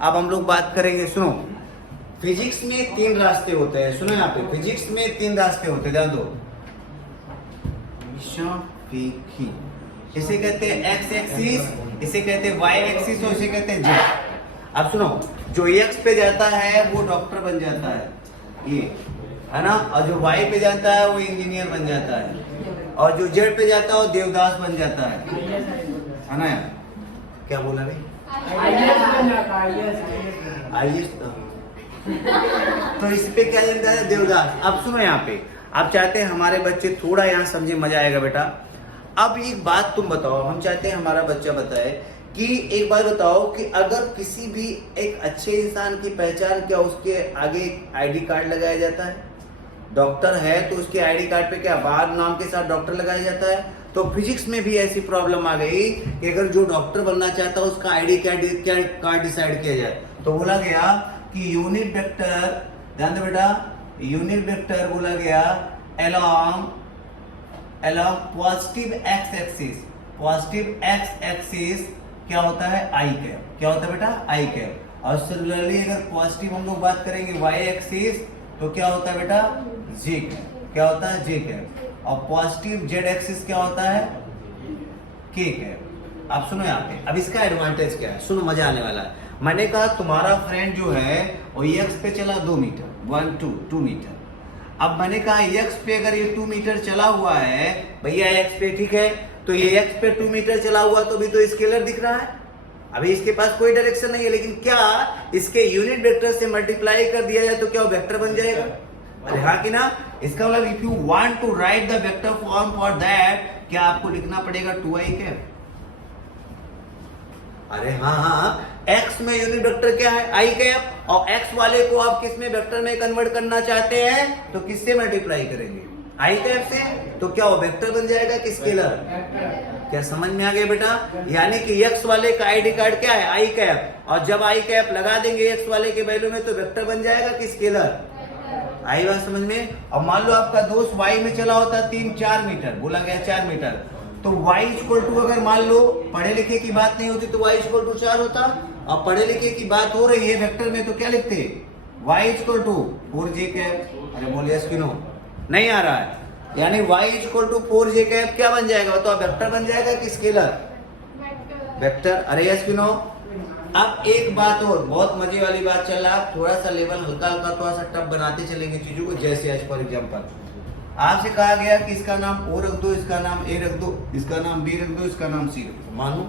अब हम लोग बात करेंगे, सुनो, फिजिक्स में 3 रास्ते होते हैं। सुनो यहाँ पे फिजिक्स में 3 रास्ते होते हैं, ध्यान दो। इसे कहते हैं एक्स एक्सिस, इसे कहते हैं वाई एक्सिस और इसे कहते हैं जेड। अब सुनो, जो एक्स पे जाता है वो डॉक्टर बन जाता है, ये है ना, और जो वाई पे जाता है वो इंजीनियर बन जाता है, और जो जेड पे जाता है वो देवदास बन जाता है ना यार? क्या बोला भाई? आईएएस। तो इस पे क्या लिखता है? देवदास। अब सुनो यहाँ पे, आप चाहते हैं हमारे बच्चे थोड़ा यहाँ समझे, मजा आएगा बेटा। अब एक बात तुम बताओ, हम चाहते हैं हमारा बच्चा बताए कि एक बात बताओ कि अगर किसी भी एक अच्छे इंसान की पहचान क्या उसके आगे आईडी कार्ड लगाया जाता है? डॉक्टर है तो उसके आईडी कार्ड पे क्या बाद नाम के साथ डॉक्टर लगाया जाता है? तो फिजिक्स में भी ऐसी प्रॉब्लम आ गई कि अगर जो डॉक्टर बनना चाहता है उसका आईडी कार्ड डिसाइड किया जाए, तो बोला गया कि यूनिट वेक्टर, ध्यान दो बेटा, यूनिट वेक्टर बोला गया along positive x axis. Positive x axis क्या होता है? आई कैप। क्या होता है बेटा? आई कैप। और सिमिलरली अगर पॉजिटिव हम लोग बात करेंगे वाई एक्सिस तो क्या होता है बेटा? जे कैप। क्या होता है? जे कैप। और पॉजिटिव जेड एक्सिस क्या होता है? के कैप। आप सुनो यहाँ पे, अब इसका एडवांटेज क्या है, सुनो मजा आने वाला है। मैंने कहा तुम्हारा फ्रेंड जो है वो एक्स पे चला 2 मीटर, 2 मीटर। अब मैंने कहा एक्स पे अगर ये 2 मीटर चला हुआ है भैया, एक्स पे ठीक है, तो ये एक्स पे 2 मीटर चला हुआ तो भी तो स्केलर दिख रहा है। अभी इसके पास कोई डायरेक्शन नहीं है, लेकिन क्या इसके यूनिट वेक्टर से मल्टीप्लाई कर दिया जाए तो क्या वो वेक्टर बन जाएगा? अरे हाँ कि ना? इसका मतलब if you want to write the vector form for that, क्या आपको लिखना पड़ेगा 2i कैप? अरे हाँ, x में यूनिट वेक्टर क्या है? i cap. और x वाले को आप किस में वेक्टर में कन्वर्ट करना चाहते हैं तो किससे मल्टीप्लाई करेंगे? i कैप से। तो क्या वो वेक्टर बन जाएगा कि स्केलर? क्या समझ में आ गया बेटा? यानी कि x वाले का आईडी कार्ड क्या है? i cap. और जब i कैप लगा देंगे x वाले के वैल्यू में तो वेक्टर बन जाएगा कि स्केलर? आई बात समझ में? और मान लो आपका दोस्त y में चला होता 3-4 मीटर, बोला गया 4 मीटर, तो y इक्वल टू, अगर मान लो पढ़े लिखे की बात नहीं होती तो y इक्वल टू 4 होता, और पढ़े लिखे की बात हो रही है वेक्टर में तो क्या लिखते? y equal to 4j cap. अरे बोलिए स्किनो, नहीं आ रहा है? यानी y equal to 4j cap क्या बन जाएगा? तो वेक्टर बन जाएगा कि स्केलर? वेक्टर। अरे स्किनो, अब एक बात और, बहुत मजे वाली बात चल रहा है, थोड़ा सा लेवल हल्का हल्का थोड़ा सा टफ बनाते चलेंगे चीजों को। जैसे आज फॉर एग्जांपल आपसे कहा गया कि इसका नाम O रख दो, इसका नाम A रख दो, इसका नाम B रख दो, इसका नाम C रख दो, मानो।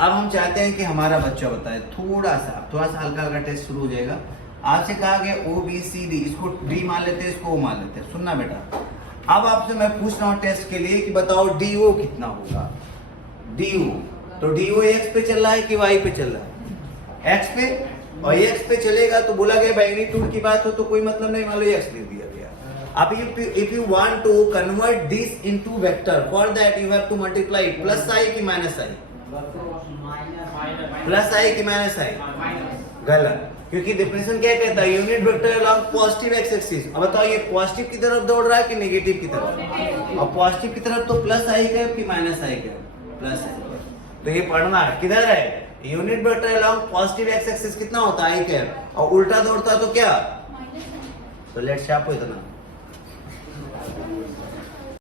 अब हम चाहते हैं कि हमारा बच्चा बताए, थोड़ा सा हल्का हल्का टेस्ट शुरू हो जाएगा। आपसे कहा गया OBCD, इसको D मान लेते हैं, इसको O मान लेते हैं। सुनना बेटा, अब आपसे मैं पूछ रहा हूँ टेस्ट के लिए कि बताओ DO कितना होगा? DO, तो DO एक्स पे चल रहा है कि वाई पे चल रहा है? एक्स पे। और एक्स पे चलेगा तो बोला गया मैग्नीट्यूड की बात हो तो कोई मतलब नहीं, मान लो एक्स दे दिया गया। अब if you want to convert this into vector, for that you have to multiply plus i की minus i? प्लस i की माइनस i? गलत, क्योंकि डेफिनेशन क्या कहता है? Unit vector along positive x axis. अब बताओ ये पॉजिटिव की तरफ दौड़ रहा है कि नेगेटिव की तरफ? और पॉजिटिव की तरफ तो प्लस i कैप कि minus i cap? Plus i cap. तो ये पढ़ना किधर है? Unit vector along positive x axis कितना होता है? i cap. और उल्टा दौड़ता तो क्या? तो लेट्स शार्प हो इतना।